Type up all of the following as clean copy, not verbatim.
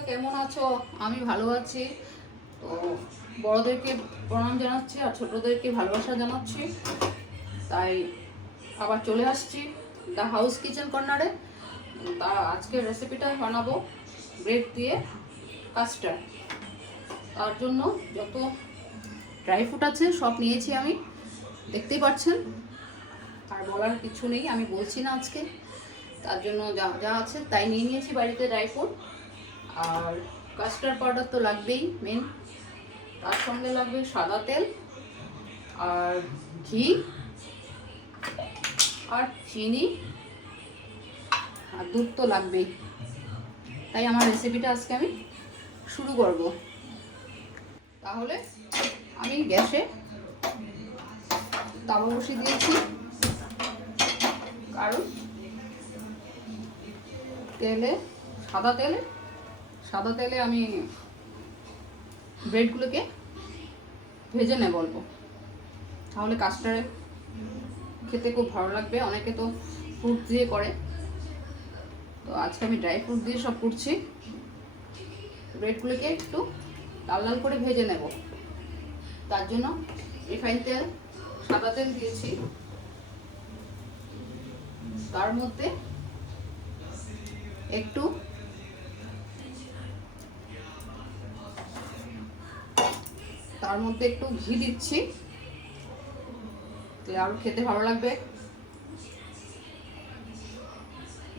সবাই কেমন আছো? আমি ভালো আছি। তো বড়দেরকে প্রণাম জানাচ্ছি আর ছোটদেরকে ভালোবাসা জানাচ্ছি। তাই আবার চলে আসছি দ্য হাউস কিচেন কর্নারে। তা আজকের রেসিপিটা বানাবো ব্রেড দিয়ে কাস্টার্ড। তার জন্য যত ড্রাই ফ্রুট আছে সব নিয়েছি আমি, দেখতেই পাচ্ছেন। আর বলার কিছু নেই, আমি বলছি না আজকে। তার জন্য যা যা আছে তাই নিয়ে নিয়েছি বাড়িতে ড্রাই ফ্রুট। আর কাস্টার্ড পাউডার তো লাগবেই মেন, তার সঙ্গে লাগবে সাদা তেল আর ঘি আর চিনি আর দুধ তো লাগবেই। তাই আমার রেসিপিটা আজকে আমি শুরু করব। তাহলে আমি গ্যাসে তাওয়া বসিয়ে দিয়েছি, কারণ সাদা তেলে আমি ব্রেডগুলোকে ভেজে নেব অল্প, তাহলে কাস্টার্ড খেতে খুব ভালো লাগবে। অনেকে তো ফ্রুট দিয়ে করে, তো আজকে আমি ড্রাই ফ্রুট দিয়ে সব করছি। ব্রেডগুলোকে একটু লাল লাল করে ভেজে নেব। তার জন্য রিফাইন তেল, সাদা তেল দিয়েছি। তার মধ্যে একটু ঘি দিচ্ছি, আরো খেতে ভালো লাগবে।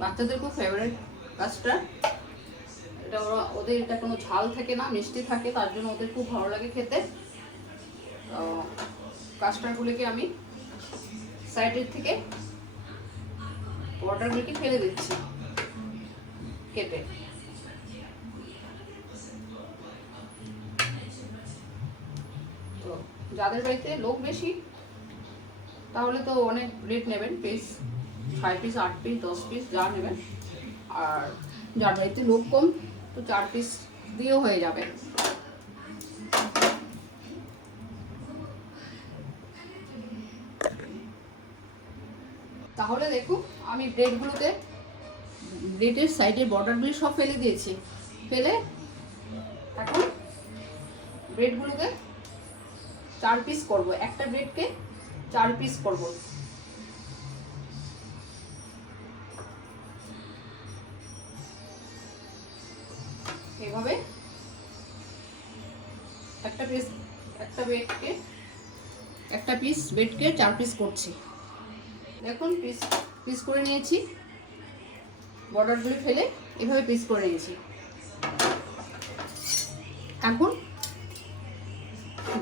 বাচ্চাদের খুব ফেভারিট কাস্টার্ড এটা। ওদের এটা কোনো ঝাল থাকে না, মিষ্টি থাকে, তার জন্য ওদের খুব ভালো লাগে খেতে। কাস্টার্ডগুলোকে আমি সাইডের থেকে ওয়াটারগুলোকে ফেলে দিচ্ছি কেটে। তো যাদের বাড়িতে লোক বেশি তাহলে তো অনেক ব্রেড নেবেন, পিস 6 পিস 8 পিস 10 পিস যা নেবেন। আর যার বাড়িতে লোক কম তো 4 পিস দিয়েও হয়ে যাবে। তাহলে দেখুন, আমি ব্রেডের সাইডের বর্ডারগুলি সব ফেলে দিয়েছি। ফেলে এখন ব্রেডগুলোকে 4 পিস করব। একটা ব্রেডকে 4 পিস করব। এভাবে একটা পিস ব্রেডকে 4 পিস করছি। দেখুন পিস করে নিয়েছি, বর্ডারগুলি ফেলে এভাবে পিস করে নিয়েছি। এখন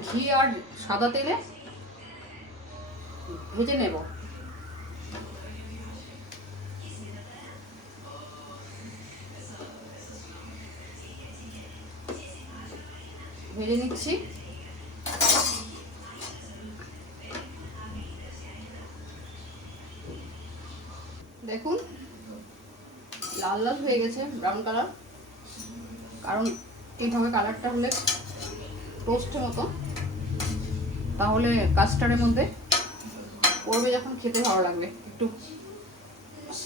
ঘি আর সাদা তেলে ভেজে নেব। ভেজে নিচ্ছি। দেখুন লাল লাল হয়ে গেছে, ব্রাউন কালার। কারণ এইভাবে কালারটা হলে টোস্টের মতো, তাহলে কাস্টার্ডের মধ্যে পড়বে যখন খেতে ভালো লাগবে। একটু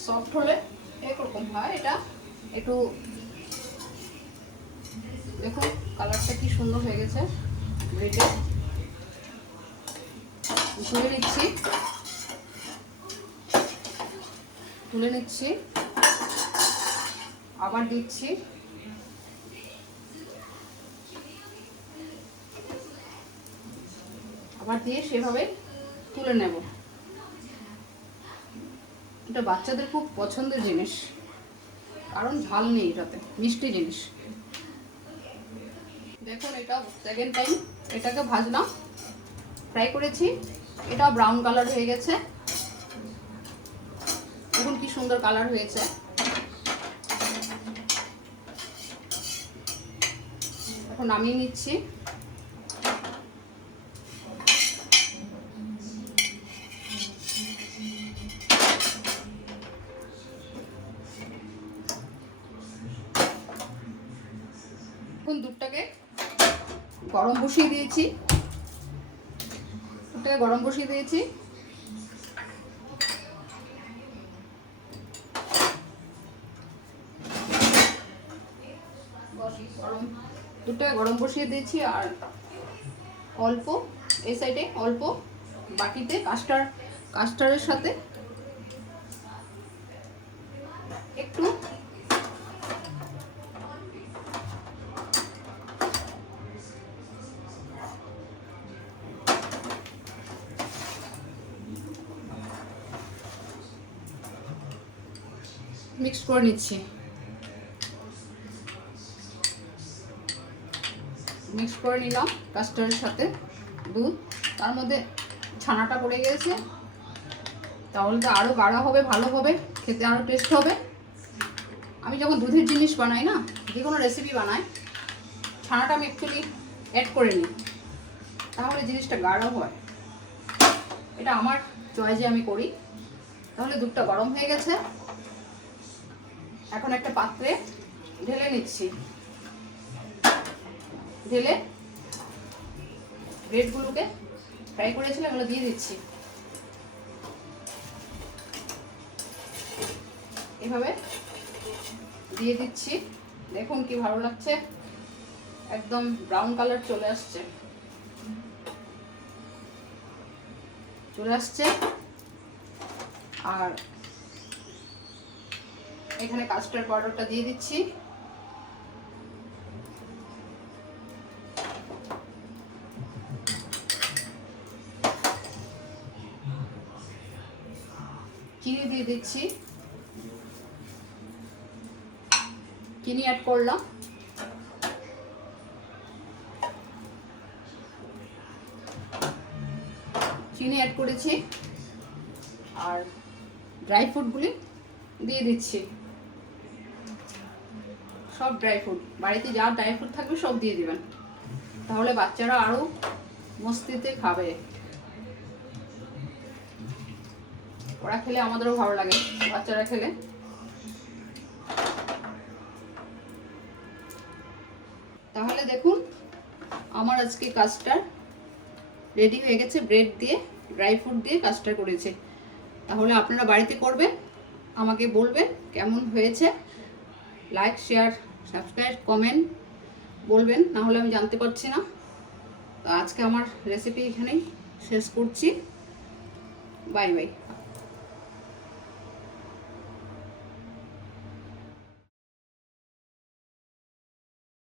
সফট হলে এরকম হয়। এটা একটু দেখুন কালারটা কি সুন্দর হয়ে গেছে। ব্রেডে তুলে নিচ্ছি, আবার দিচ্ছি। আবার দিয়ে সেভাবে তুলে নেব। এটা বাচ্চাদের খুব পছন্দের জিনিস, কারণ ঝাল নেই এটাতে, মিষ্টি জিনিস। দেখুন এটা সেকেন্ড টাইম এটাকে ভাজলাম, ফ্রাই করেছি। এটা ব্রাউন কালার হয়ে গেছে। দেখুন কি সুন্দর কালার হয়েছে। এখন নামিয়ে নিচ্ছি। এখন দুধটাকে গরম বসিয়ে দিয়েছি। দুধটাকে গরম বসিয়ে দিয়েছি, আর অল্প এই সাইডে অল্প বাটিতে কাস্টারের সাথে একটু মিক্স করে নিচ্ছি। মিক্স করে নিলাম কাস্টার্ডের সাথে দুধ, তার মধ্যে ছানাটা পড়ে গেছে, তাহলে তো আরও গাঢ় হবে, ভালো হবে, খেতে আরও টেস্ট হবে। আমি যখন দুধের জিনিস বানাই না, যে কোনো রেসিপি বানাই, ছানাটা আমি অ্যাকচুয়ালি অ্যাড করে নিই, তাহলে জিনিসটা গাঢ় হয়। এটা আমার চয়েসে আমি করি। তাহলে দুধটা গরম হয়ে গেছে, এখন একটা পাত্রে ঢেলে নিচ্ছি। ঢেলে ব্রেডগুলোকে ফ্রাই করেছিলাম এগুলো দিয়ে দিচ্ছি। এভাবে দিয়ে দিচ্ছি, দেখুন কি ভালো লাগছে, একদম ব্রাউন কালার চলে আসছে। আর এখানে কাস্টার্ড পাউডারটা দিয়ে দিচ্ছি। চিনি দিয়ে দিচ্ছি, চিনি অ্যাড করলাম। চিনি অ্যাড করেছি, আর ড্রাই ফ্রুটগুলি দিয়ে দিচ্ছি। সব ড্রাই ফ্রুট, বাড়িতে যা ড্রাই ফ্রুট থাকবে সব দিয়ে দিবেন, তাহলে বাচ্চারা আরও মস্তিতে খাবে। ওরা খেলে আমাদেরও ভালো লাগে, বাচ্চারা খেলে। তাহলে দেখুন আমার আজকে কাস্টার্ড রেডি হয়ে গেছে। ব্রেড দিয়ে ড্রাই ফ্রুট দিয়ে কাস্টার্ড করেছে। তাহলে আপনারা বাড়িতে করবেন, আমাকে বলবেন কেমন হয়েছে। লাইক, শেয়ার, সাবস্ক্রাইব, কমেন্ট বলবেন, না হলে আমি জানতে পারছি না। তো আজকে আমার রেসিপি এখানেই শেষ করছি। Bye bye.